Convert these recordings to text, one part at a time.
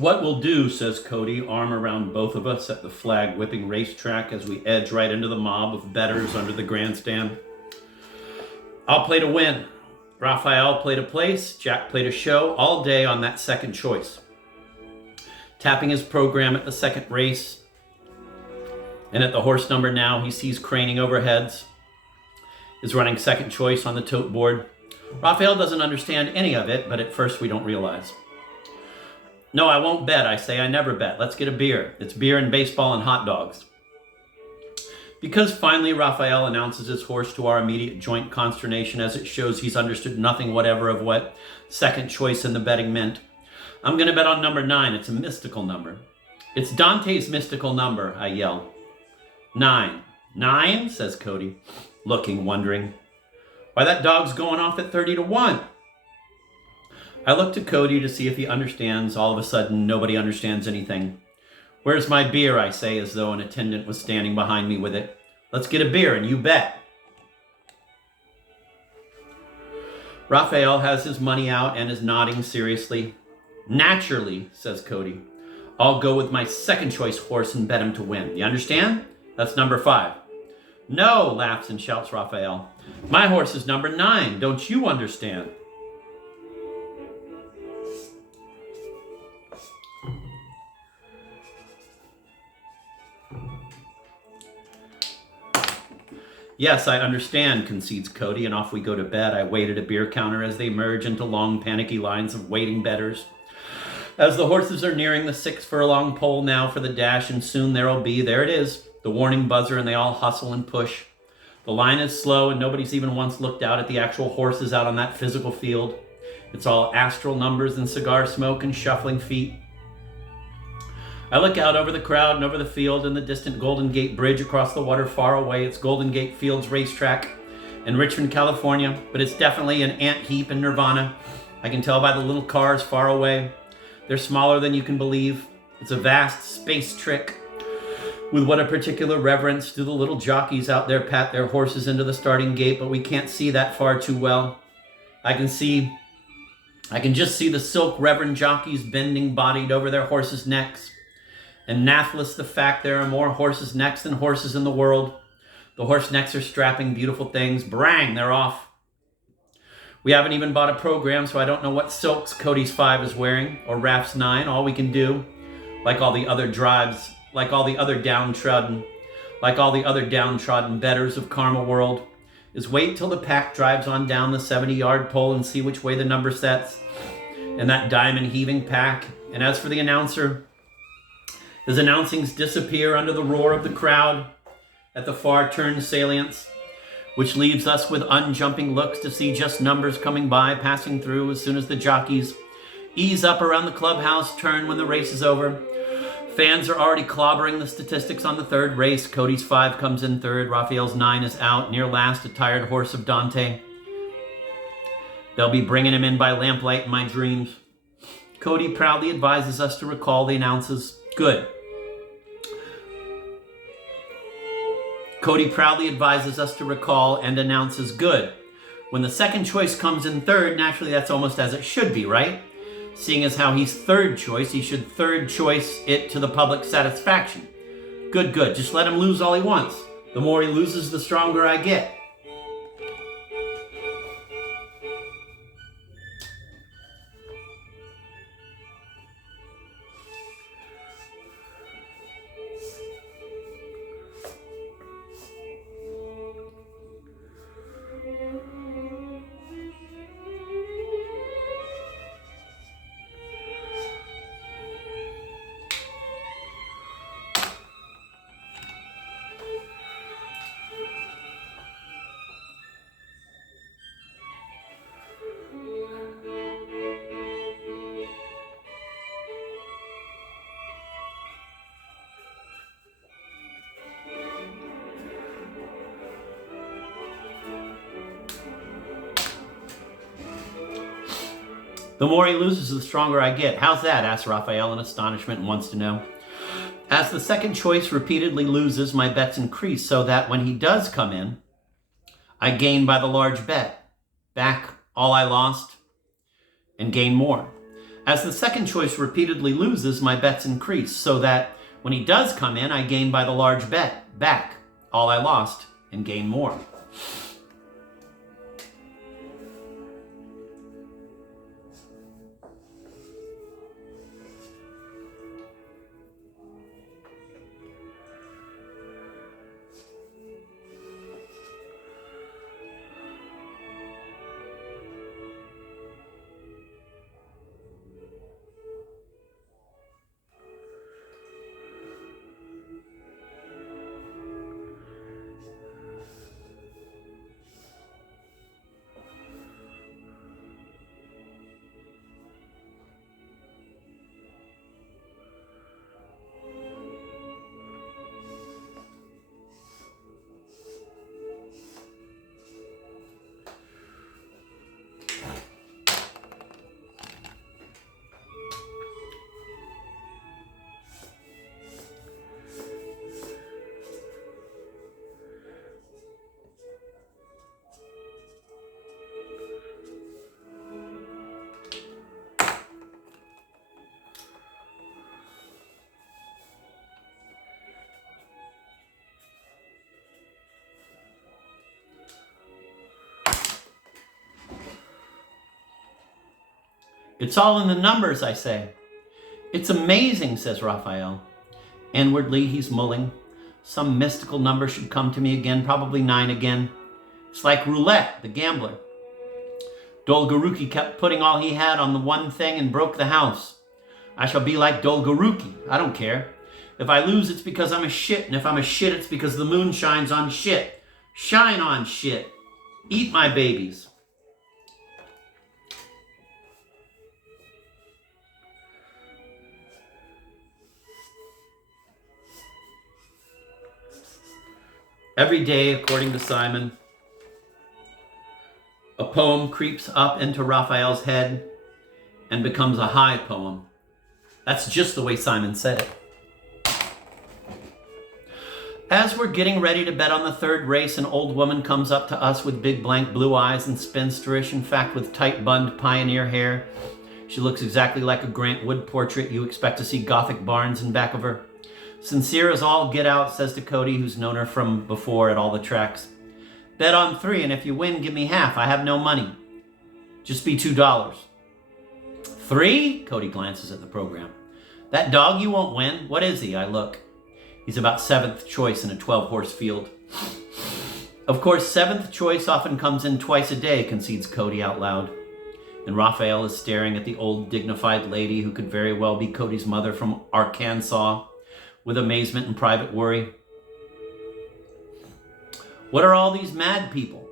What we'll do, says Cody, arm around both of us at the flag-whipping racetrack as we edge right into the mob of bettors under the grandstand. I'll play to win. Raphael played a place, Jack played a show all day on that second choice. Tapping his program at the second race, and at the horse number now, he sees craning overheads, is running second choice on the tote board. Raphael doesn't understand any of it, but at first we don't realize. No, I won't bet, I say. I never bet. Let's get a beer. It's beer and baseball and hot dogs. Because finally Raphael announces his horse to our immediate joint consternation as it shows he's understood nothing whatever of what second choice in the betting meant. I'm going to bet on number 9. It's a mystical number. It's Dante's mystical number, I yell. 9. 9, says Cody, looking, wondering. Why, that dog's going off at 30-1. I look to Cody to see if he understands. All of a sudden, nobody understands anything. Where's my beer, I say, as though an attendant was standing behind me with it. Let's get a beer and you bet. Raphael has his money out and is nodding seriously. Naturally, says Cody, I'll go with my second choice horse and bet him to win. You understand? That's number 5. No, laughs and shouts Raphael. My horse is number 9. Don't you understand? Yes, I understand, concedes Cody, and off we go to bed. I wait at a beer counter as they merge into long, panicky lines of waiting bettors. As the horses are nearing the 6 furlong pole now for the dash, and soon there it is, the warning buzzer, and they all hustle and push. The line is slow, and nobody's even once looked out at the actual horses out on that physical field. It's all astral numbers and cigar smoke and shuffling feet. I look out over the crowd and over the field and the distant Golden Gate Bridge across the water far away. It's Golden Gate Fields Racetrack in Richmond, California, but it's definitely an ant heap in Nirvana. I can tell by the little cars far away. They're smaller than you can believe. It's a vast space trick. With what a particular reverence do the little jockeys out there pat their horses into the starting gate, but we can't see that far too well. I can just see the silk reverend jockeys bending bodied over their horses' necks. And nathless the fact there are more horses' necks than horses in the world. The horse necks are strapping beautiful things. Brang, they're off. We haven't even bought a program, so I don't know what silks Cody's 5 is wearing, or Raph's 9. All we can do, like all the other downtrodden bettors of Karma World, is wait till the pack drives on down the 70-yard pole and see which way the number sets in that diamond heaving pack. And as for the announcer, his announcings disappear under the roar of the crowd at the far turn salients, which leaves us with unjumping looks to see just numbers coming by, passing through as soon as the jockeys ease up around the clubhouse turn when the race is over. Fans are already clobbering the statistics on the third race. Cody's 5 comes in third. Raphael's 9 is out. Near last, a tired horse of Dante. They'll be bringing him in by lamplight in my dreams. Cody proudly advises us to recall the announces. Good. Cody proudly advises us to recall and announces good. When the second choice comes in third, naturally that's almost as it should be, right? Seeing as how he's third choice, he should third choice it to the public's satisfaction. Good. Just let him lose all he wants. The more he loses, the stronger I get. The more he loses, the stronger I get. How's that? Asks Raphael in astonishment and wants to know. As the second choice repeatedly loses, my bets increase so that when he does come in, I gain by the large bet. Back all I lost and gain more. As the second choice repeatedly loses, my bets increase, so that when he does come in, I gain by the large bet back all I lost and gain more. It's all in the numbers, I say. It's amazing, says Raphael. Inwardly, he's mulling. Some mystical number should come to me again, probably 9 again. It's like roulette, the gambler. Dolgoruki kept putting all he had on the one thing and broke the house. I shall be like Dolgoruki. I don't care. If I lose, it's because I'm a shit, and if I'm a shit, it's because the moon shines on shit. Shine on shit. Eat my babies. Every day, according to Simon, a poem creeps up into Raphael's head and becomes a high poem. That's just the way Simon said it. As we're getting ready to bet on the third race, an old woman comes up to us with big blank blue eyes and spinsterish, in fact with tight bunned pioneer hair. She looks exactly like a Grant Wood portrait you expect to see Gothic barns in back of her. Sincere as all get out, says to Cody, who's known her from before at all the tracks. Bet on 3, and if you win, give me half. I have no money. Just be $2. 3? Cody glances at the program. That dog you won't win? What is he? I look. He's about 7th choice in a 12-horse field. Of course, 7th choice often comes in twice a day, concedes Cody out loud. And Raphael is staring at the old dignified lady who could very well be Cody's mother from Arkansas, with amazement and private worry. What are all these mad people?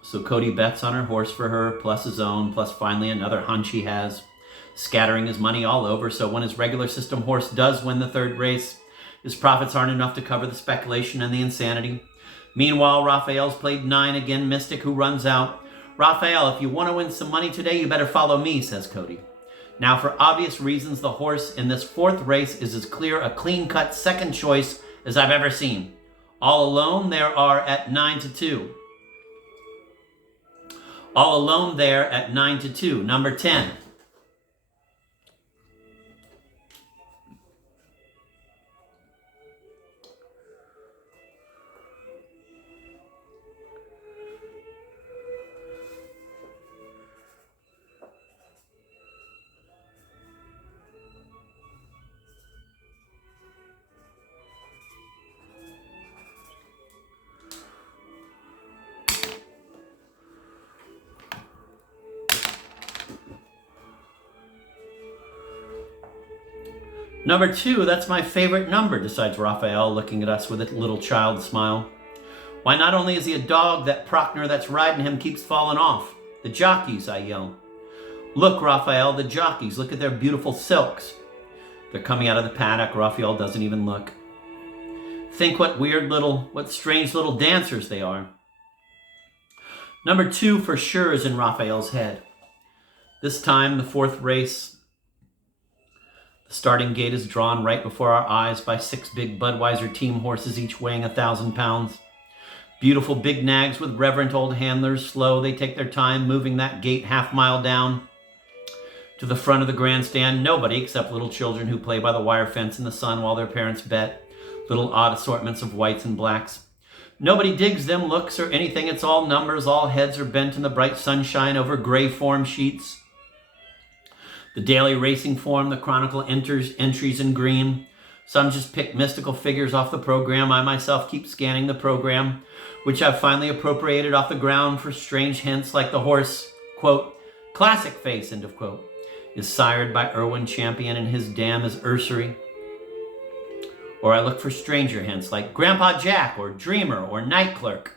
So Cody bets on her horse for her, plus his own, plus finally another hunch he has, scattering his money all over, so when his regular system horse does win the third race, his profits aren't enough to cover the speculation and the insanity. Meanwhile, Raphael's played 9 again, Mystic, who runs out. Raphael, if you want to win some money today, you better follow me, says Cody. Now, for obvious reasons, the horse in this 4th race is as clear a clean-cut second choice as I've ever seen. All alone, there are at 9-2. All alone there at 9-2. Number 10. Number 2, that's my favorite number, decides Raphael, looking at us with a little child smile. Why, not only is he a dog, that Prochner that's riding him keeps falling off. The jockeys, I yell. Look, Raphael, the jockeys, look at their beautiful silks. They're coming out of the paddock. Raphael doesn't even look. Think what strange little dancers they are. Number 2 for sure is in Raphael's head. This time, the 4th race, the starting gate is drawn right before our eyes by 6 big Budweiser team horses, each weighing 1,000 pounds. Beautiful big nags with reverent old handlers. Slow, they take their time moving that gate half-mile down. To the front of the grandstand, nobody except little children who play by the wire fence in the sun while their parents bet. Little odd assortments of whites and blacks. Nobody digs them looks or anything. It's all numbers. All heads are bent in the bright sunshine over gray form sheets. The daily racing form, the chronicle entries in green. Some just pick mystical figures off the program. I myself keep scanning the program, which I've finally appropriated off the ground for strange hints like the horse, quote, classic face, end of quote, is sired by Irwin Champion and his dam is Ursery. Or I look for stranger hints like Grandpa Jack or Dreamer or Night Clerk,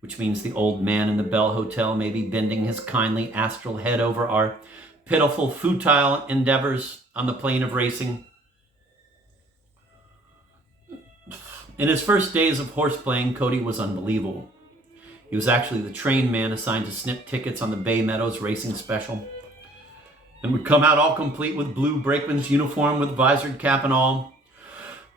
which means the old man in the Bell Hotel may be bending his kindly astral head over our pitiful, futile endeavors on the plane of racing. In his first days of horseplaying, Cody was unbelievable. He was actually the train man assigned to snip tickets on the Bay Meadows racing special, and would come out all complete with blue brakeman's uniform with visored cap and all.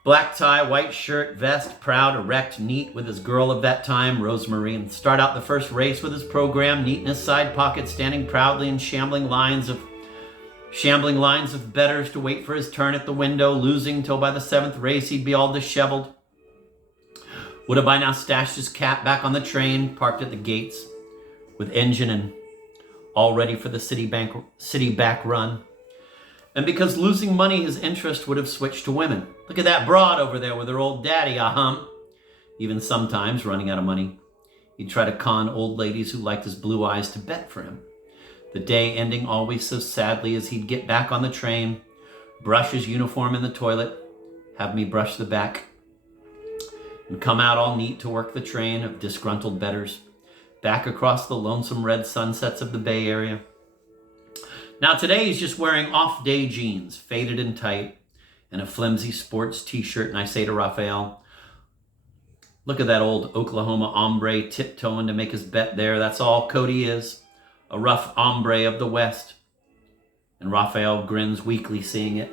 Black tie, white shirt, vest, proud, erect, neat, with his girl of that time, Rosemary, and start out the first race with his program, neat in his side pocket, standing proudly in shambling lines of betters to wait for his turn at the window, losing till by the 7th race he'd be all disheveled. Would have by now stashed his cap back on the train, parked at the gates, with engine and all ready for the city back run. And because losing money, his interest would have switched to women. Look at that broad over there with her old daddy, Even sometimes, running out of money, he'd try to con old ladies who liked his blue eyes to bet for him. The day ending always so sadly as he'd get back on the train, brush his uniform in the toilet, have me brush the back, and come out all neat to work the train of disgruntled betters back across the lonesome red sunsets of the Bay Area. Now today he's just wearing off-day jeans, faded and tight, and a flimsy sports t-shirt, and I say to Raphael, look at that old Oklahoma hombre tiptoeing to make his bet there. That's all Cody is, a rough hombre of the West. And Raphael grins weakly seeing it.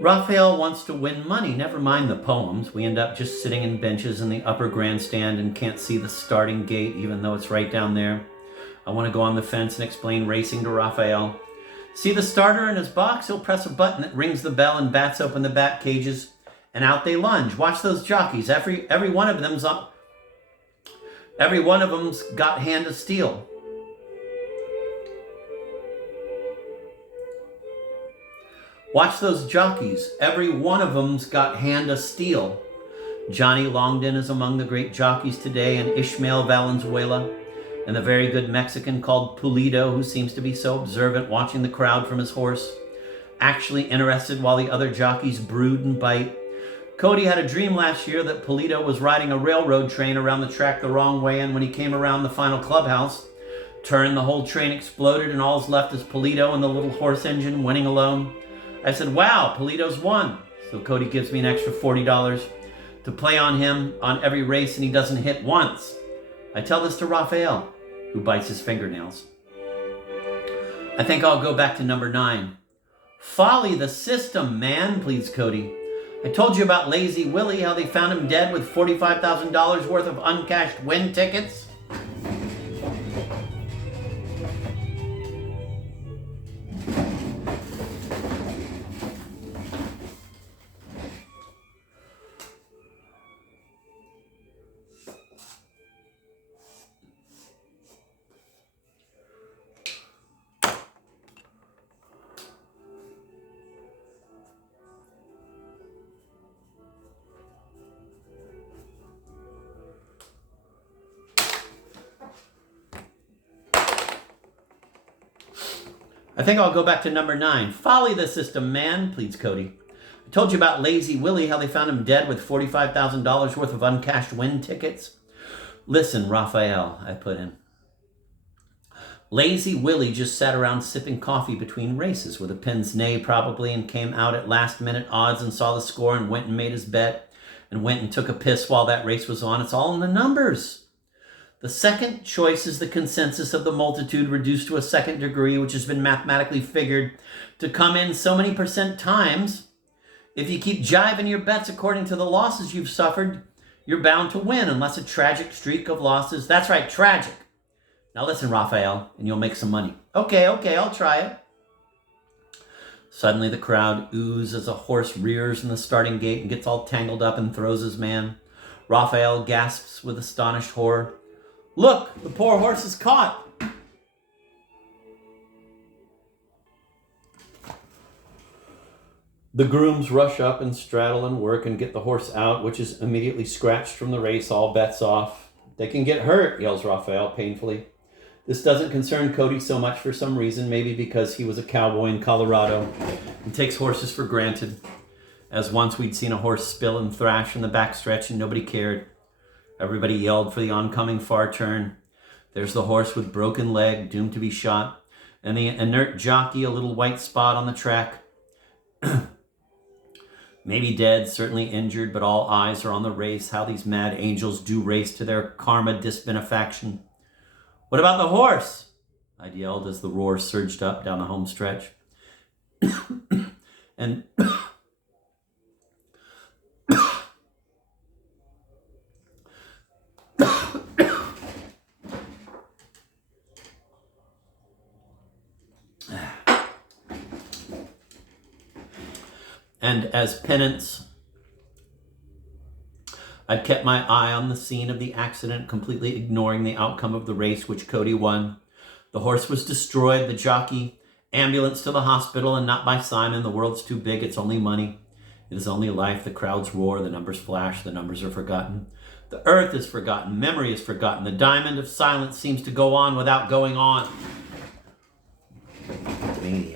Raphael wants to win money, never mind the poems. We end up just sitting in benches in the upper grandstand and can't see the starting gate, even though it's right down there. I want to go on the fence and explain racing to Raphael. See the starter in his box? He'll press a button that rings the bell and bats open the bat cages, and out they lunge. Watch those jockeys. Every one of them's got hand of steel. Watch those jockeys. Every one of them's got hand of steel. Johnny Longden is among the great jockeys today, and Ishmael Valenzuela, and the very good Mexican called Pulido, who seems to be so observant watching the crowd from his horse, actually interested while the other jockeys brood and bite. Cody had a dream last year that Pulido was riding a railroad train around the track the wrong way, and when he came around the final clubhouse turn, the whole train exploded, and all's left is Pulido and the little horse engine winning alone. I said, wow, Pulido's won. So Cody gives me an extra $40 to play on him on every race, and he doesn't hit once. I tell this to Raphael, who bites his fingernails. I think I'll go back to number 9. Folly the system, man, pleads Cody. I told you about Lazy Willie, how they found him dead with $45,000 worth of uncashed win tickets. I think I'll go back to number 9. Folly the system, man, pleads Cody. I told you about Lazy Willie, how they found him dead with $45,000 worth of uncashed win tickets. Listen, Raphael, I put in. Lazy Willie just sat around sipping coffee between races with a pince nez probably, and came out at last minute odds and saw the score and went and made his bet. and went and took a piss while that race was on. It's all in the numbers. The second choice is the consensus of the multitude reduced to a second degree, which has been mathematically figured to come in so many percent times. If you keep jiving your bets according to the losses you've suffered, you're bound to win unless a tragic streak of losses. That's right, tragic. Now listen, Raphael, and you'll make some money. Okay, I'll try it. Suddenly the crowd oozes as a horse rears in the starting gate and gets all tangled up and throws his man. Raphael gasps with astonished horror. Look, the poor horse is caught. The grooms rush up and straddle and work and get the horse out, which is immediately scratched from the race, all bets off. They can get hurt, yells Raphael painfully. This doesn't concern Cody so much for some reason, maybe because he was a cowboy in Colorado and takes horses for granted. As once we'd seen a horse spill and thrash in the backstretch and nobody cared. Everybody yelled for the oncoming far turn. There's the horse with broken leg, doomed to be shot, and the inert jockey, a little white spot on the track. Maybe dead, certainly injured, but all eyes are on the race, how these mad angels do race to their karma disbenefaction. What about the horse? I'd yelled as the roar surged up down the home stretch. and And as penance, I'd kept my eye on the scene of the accident, completely ignoring the outcome of the race, which Cody won. The horse was destroyed, the jockey, ambulance to the hospital, and not by Simon. The world's too big, it's only money. It is only life, the crowds roar, the numbers flash, the numbers are forgotten. The earth is forgotten, memory is forgotten. The diamond of silence seems to go on without going on. Maniac.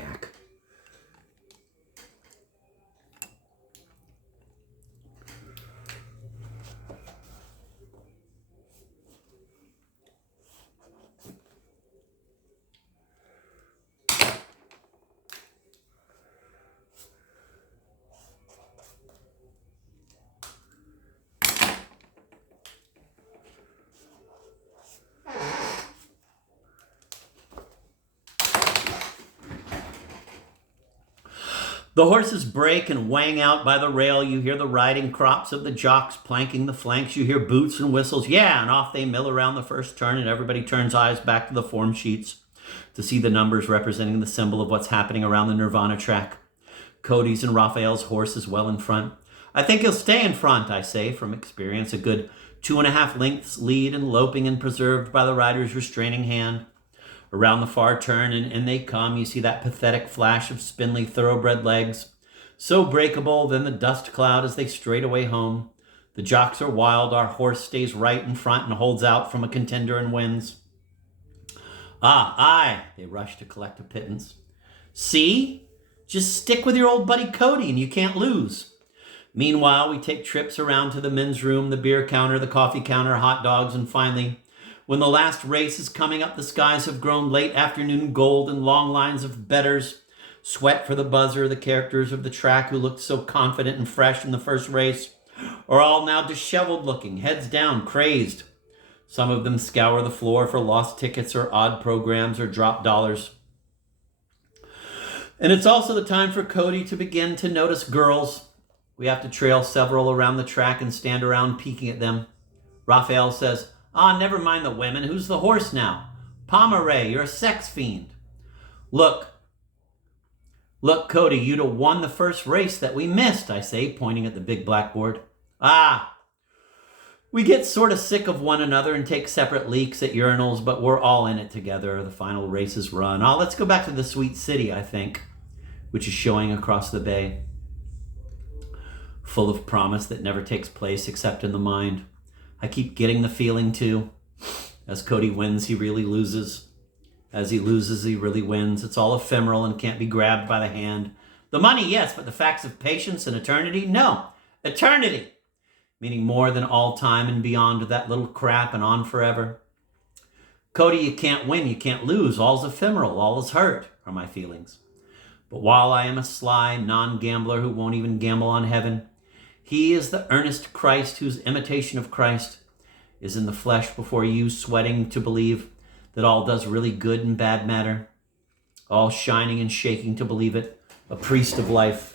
The horses break and wang out by the rail. You hear the riding crops of the jocks planking the flanks. You hear boots and whistles. Yeah, and off they mill around the first turn, and everybody turns eyes back to the form sheets to see the numbers representing the symbol of what's happening around the Nirvana track. Cody's and Raphael's horse is well in front. I think he'll stay in front, I say, from experience. A good 2.5 lengths lead and loping and preserved by the rider's restraining hand. Around the far turn, and they come. You see that pathetic flash of spindly thoroughbred legs. So breakable, then the dust cloud as they straight away home. The jocks are wild. Our horse stays right in front and holds out from a contender and wins. Ah, aye, they rush to collect a pittance. See? Just stick with your old buddy Cody and you can't lose. Meanwhile, we take trips around to the men's room, the beer counter, the coffee counter, hot dogs, and finally, when the last race is coming up, the skies have grown late afternoon gold and long lines of bettors sweat for the buzzer. The characters of the track who looked so confident and fresh in the first race are all now disheveled looking, heads down, crazed. Some of them scour the floor for lost tickets or odd programs or drop dollars. And it's also the time for Cody to begin to notice girls. We have to trail several around the track and stand around peeking at them. Raphael says, "Ah, never mind the women. Who's the horse now? Pomeray, you're a sex fiend." Look, Cody, you'd have won the first race that we missed," I say, pointing at the big blackboard. "Ah, we get sort of sick of one another and take separate leaks at urinals, but we're all in it together. The final race is run. Ah, let's go back to the sweet city, I think, which is showing across the bay, full of promise that never takes place except in the mind. I keep getting the feeling, too. As Cody wins, he really loses. As he loses, he really wins. It's all ephemeral and can't be grabbed by the hand. The money, yes, but the facts of patience and eternity? No. Eternity! Meaning more than all time and beyond that little crap and on forever. Cody, you can't win, you can't lose. All's ephemeral, all is hurt, are my feelings. But while I am a sly non-gambler who won't even gamble on heaven, He is the earnest Christ whose imitation of Christ is in the flesh before you, sweating to believe that all does really good and bad matter, all shining and shaking to believe it, a priest of life.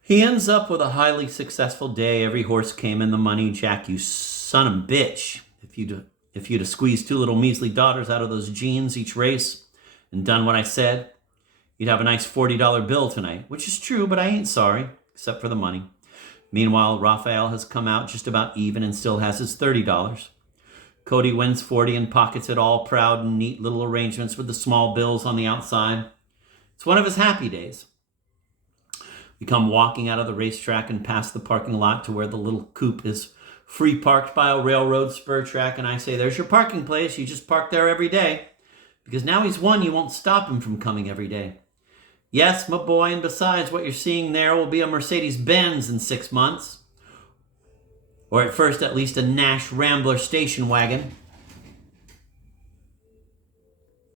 He ends up with a highly successful day. Every horse came in the money. Jack, you son of a bitch. If you'd have squeezed two little measly daughters out of those jeans each race and done what I said, you'd have a nice $40 bill tonight, which is true, but I ain't sorry, except for the money. Meanwhile, Raphael has come out just about even and still has his $30. Cody wins 40 and pockets it all, proud and neat little arrangements with the small bills on the outside. It's one of his happy days. We come walking out of the racetrack and past the parking lot to where the little coupe is free parked by a railroad spur track, and I say, there's your parking place. You just park there every day. Because now he's won, you won't stop him from coming every day. Yes, my boy, and besides, what you're seeing there will be a Mercedes-Benz in 6 months. Or at first, at least a Nash Rambler station wagon.